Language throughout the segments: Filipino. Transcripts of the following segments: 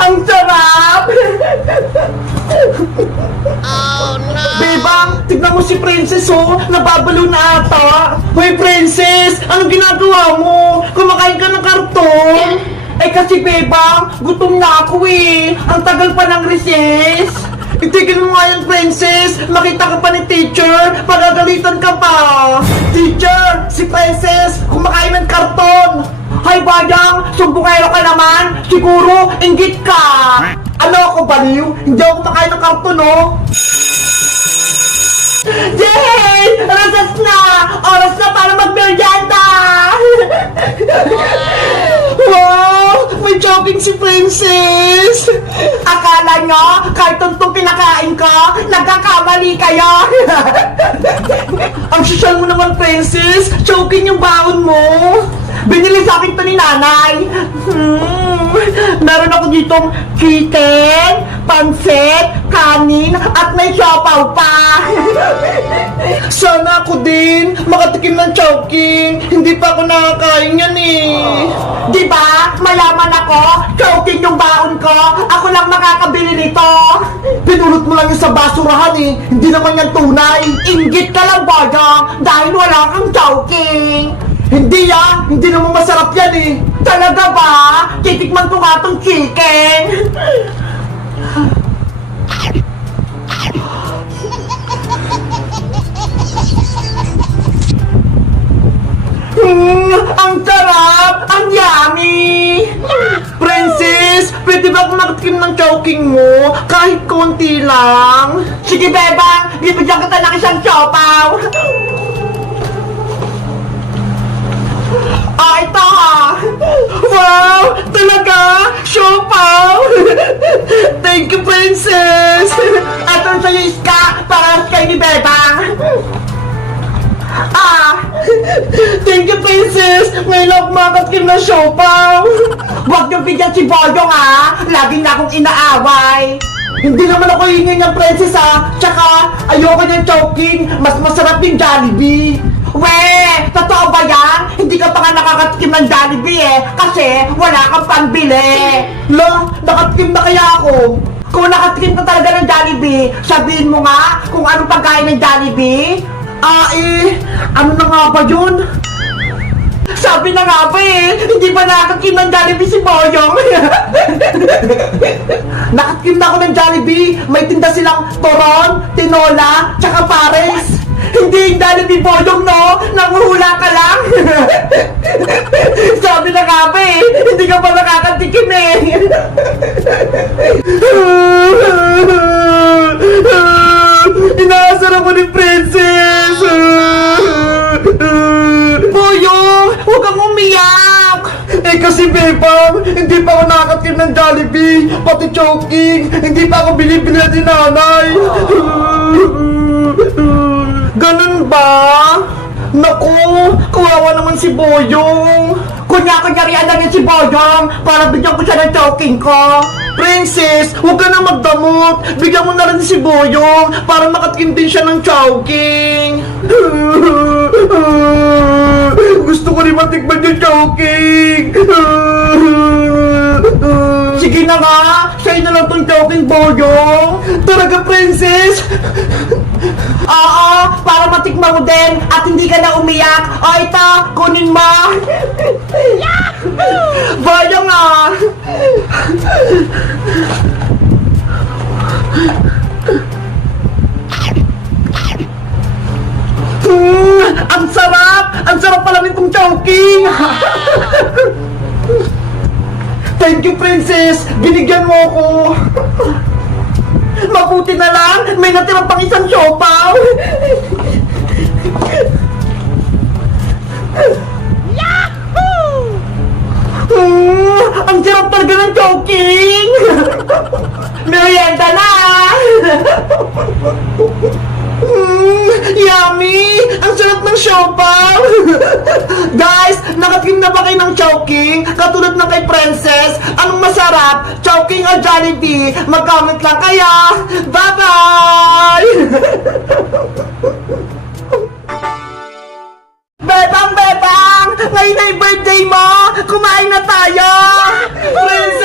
Ang sarap! Bebang, tignan mo si Princess oh, nababalo na ata. Hoy Princess, anong ginagawa mo? Kumakain ka ng karton? Eh kasi Bebang, gutom na ako eh. Ang tagal pa ng recess. Itigil mo nga yan, Princess. Makita ka pa ni teacher, magagalitan ka pa. Teacher, si Princess, kumakain ng karton. Hay Bayang, sumbungero ka naman. Siguro, inggit ka. Ano ako, baliw? Hindi ako kumakain ng karton, oh. Yay! Rasas na! Oras na para mag-merienda! Wow! May jogging si Princess! Akala nyo, kahit tuntong pinakain ko, nagkakamali kayo! Ang sosyal mo naman, Princess! Jogging yung baon mo! Binili sa akin to ni nanay! Meron ako ditong chicken, pansit, kanin, at may siopaw pa! Sana ako din makatikim ng chowking. Hindi pa ako nakakain yan eh. Diba? Mayaman ako. Chowking yung baon ko. Ako lang makakabili nito. Pinulot mo lang yung sa basurahan eh. Hindi naman yan tunay. Inggit ka lang, Bayang, dahil wala kang chowking. Hindi yan! Hindi naman masarap yan eh! Talaga ba? Titikman ko nga tong chicken! Ang sarap! Ang yummy! Princess, pwede ba akong makatikim ng chowking mo? Kahit konti lang? Sige, Bebang! Bibigyan kita ng isang siopaw! Ah, ito ha! Wow! Talaga? Siopaw! Thank you, Princess! At sa'yo, Iska, para kay ni Bebang! Ah! Thank you, Princess! Ngayon ako makatikim ng siopaw! Huwag niyo bigyan si Boyong ha! Lagi na akong inaaway! Hindi naman ako hingin ng Princess ha! Tsaka, ayoko niyang chowking! Mas masarap yung Jollibee! Weh! Totoo ba yan? Hindi ka pa nga nakakatikim ng Jollibee eh! Kasi wala kang pambili! Lo, nakatikim na kaya ako? Kung nakatikim ka talaga ng Jollibee, sabihin mo nga kung anong pagkain ng Jollibee? Ah eh, ano na nga ba yun? Sabi na nga ba eh, hindi ba nakatikim ng Jollibee si Boyong? Nakatikim na ako ng Jollibee, may tinda silang toron, tinola, tsaka pares. Hindi yung Jollibee Boyong, no? Nanguhula ka lang! Sabi na nga ba eh, hindi ka pa nakakatikim eh! Inaasar ako ni Princess! Boyong! Huwag kang umiyak! Eh kasi Bebang, hindi pa ako nakakatikim ng Jollibee, pati chowking, hindi pa ako bilibili ni nanay! Ganun ba? Naku, kawawa naman si Boyong. Kunya-kunyarian lang yan si Boyong para bigyan ko siya ng chowking ko. Princess, huwag ka na magdamot. Bigyan mo na rin si Boyong para makatikim din siya ng chowking. Gusto ko rin matikman yung chowking. Sige na nga, sa'yo na lang tong chowking, Boyong. Talaga, Princess? Oo, para matikman mo din at hindi ka na umiyak. O ito, kunin mo. Boyong ah. Ang sarap! Ang sarap pala nitong chowking! Thank you, Princess! Binigyan mo ako! Mabuti na lang! May natira pang isang siopaw! Yahoo! Ang sarap talaga ng chowking! Merienda na! Yummy! Ang sarap ng siopaw! Guys, nakatikim na ba kayo ng chowking? Katulad ng kay Princess? Anong masarap? Chowking o Jollibee? Mag-comment lang kayo! Bye-bye! Bebang! Ngayon ay birthday mo! Kumain na tayo! Princess!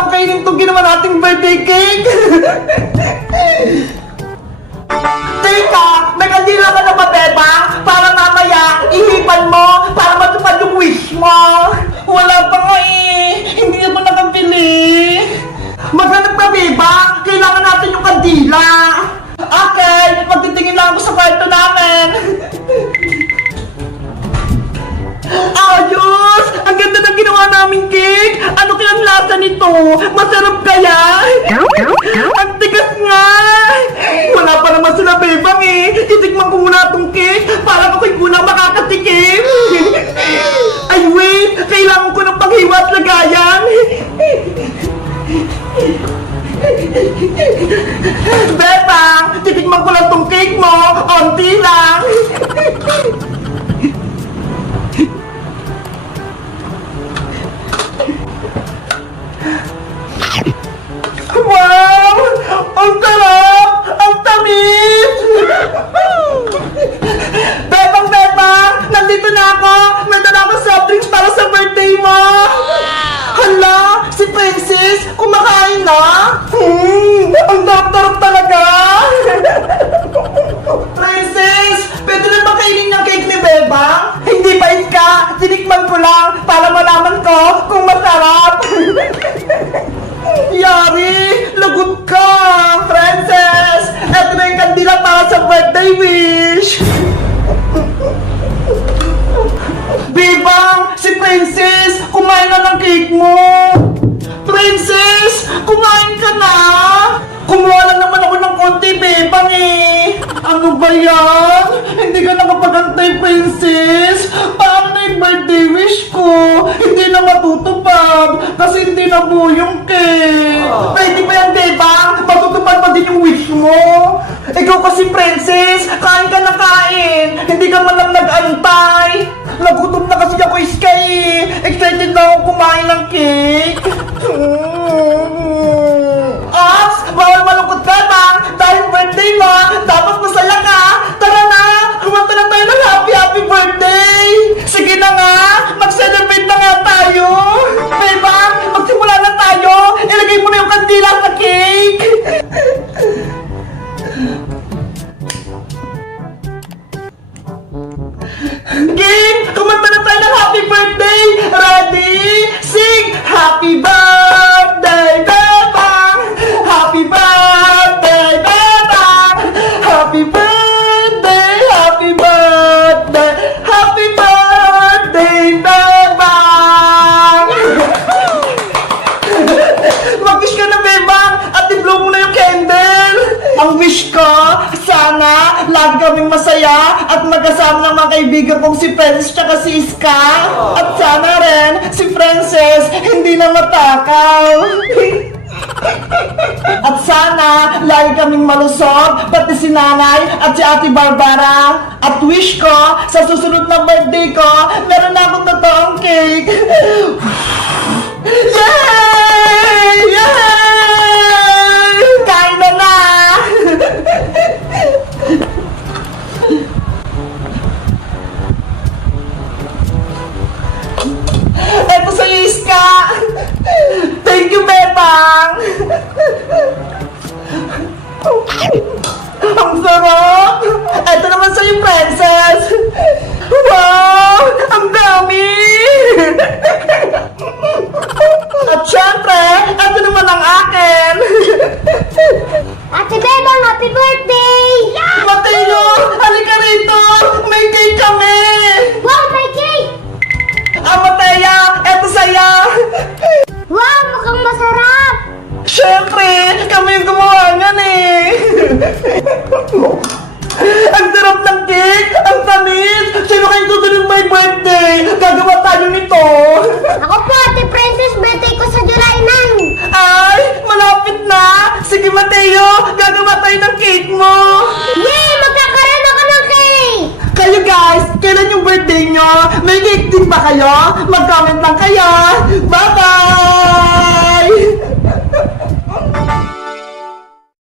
na ako kainin itong ginawa nating birthday cake. Teka, may kandila ka na ba, Beba? Para mamaya, ihipan mo, para matupad yung wish mo. Wala pa nga eh. Hindi mo nakabili. Maghanap ka, Beba. Kailangan natin yung kandila. Okay, magtitingin lang ako sa kwarto namin. Ayos! Ang ganda ng ginawa naming cake! Ano kaya ang lasa nito? Masarap kaya? Ang tigas nga! Wala pa naman sila, Bebang eh! Titikman ko muna itong cake para ako'y unang makakatikim! Ay wait! Kailangan ko ng paghiwa at lagayan! Bebang! Titikman ko lang itong cake mo! Onti lang! Wow! Ang sarap! Ang tamis! Bebang, Bebang! Nandito na ako! May dala akong soft drinks para sa birthday mo! Hala! Si Princess! Kumakain na! Ang darap-darap talaga! Princess! Pwede na ba kainin ng cake ni Bebang? Hindi pa ka! Tinikman ko lang para malaman ko kung masarap! Yari! Lagot ka! Princess! Eto na yung kandila para sa birthday wish! Bebang! Si Princess! Kumain na ng cake mo! Princess! Kumain ka na! Kumuha lang naman ako ng konti, Bebang eh! Ano ba yan? Hindi ka nakapagantay, Princess! Paano na yung birthday wish ko? Hindi na matutupad kasi hindi na buo yung cake! Pwede ba yan, Bebang? Matutupad pa din yung wish mo? Ikaw kasi, Princess! Kain ka na kain! Hindi ka man lang nag-antay! Nagutom na kasi ako, Sky! Excited na ako kumain ng cake! Ops! Bawal malungkot ka, Bang! Dahil birthday mo, dapat masaya ka! Tara na! Kumanta na tayo ng happy birthday! Sige na nga! Mag-celebrate na nga tayo! Bebang! Magsimula na tayo! Ilagay mo na yung kandila sa cake! Game! Kumanta na tayo ng happy birthday! Ready? Sing! Happy birthday, Bebang! Happy birthday, Bebang! Happy birthday, happy birthday, happy birthday, Bebang! Mag-wish ka na, Bebang! At i-blow mo na yung candle! Ang wish ko, sana lagi kaming masaya at magkasama ng mga kaibigan kong si Princess tsaka si Iska. At sana rin si Princess hindi na matakaw. At sana lagi kaming malusog, pati si Nanay at si Ate Barbara. At wish ko, sa susunod na birthday ko, meron na akong totoong cake. Yay! Yay! Kain na na! Eto sa Iska! Thank you, Bebang! Ang sarap! Eto naman sa'yo, Princess! Wow! Ang dami! At syempre, eto naman ang akin! Ate Bebang, happy birthday! Mateo! Halika rito! May cake kami! Wow, may cake! Matea! Eto sa'yo! Wow, mukhang masarap! Syempre! Kami yung gumawa niyan eh! Ang sarap ng cake! Ang tamis! Sino kayo tutuloy my birthday? Gagawa tayo nito! Ako po, Ate Princess, birthday ko sa July 9! Ay! Malapit na! Sige, Mateo! Gagawa tayo ng cake mo! Yay! Magkakaroon ako ng cake! Kayo guys, kailan yung birthday nyo? May cake din ba kayo? Mag-comment lang kayo!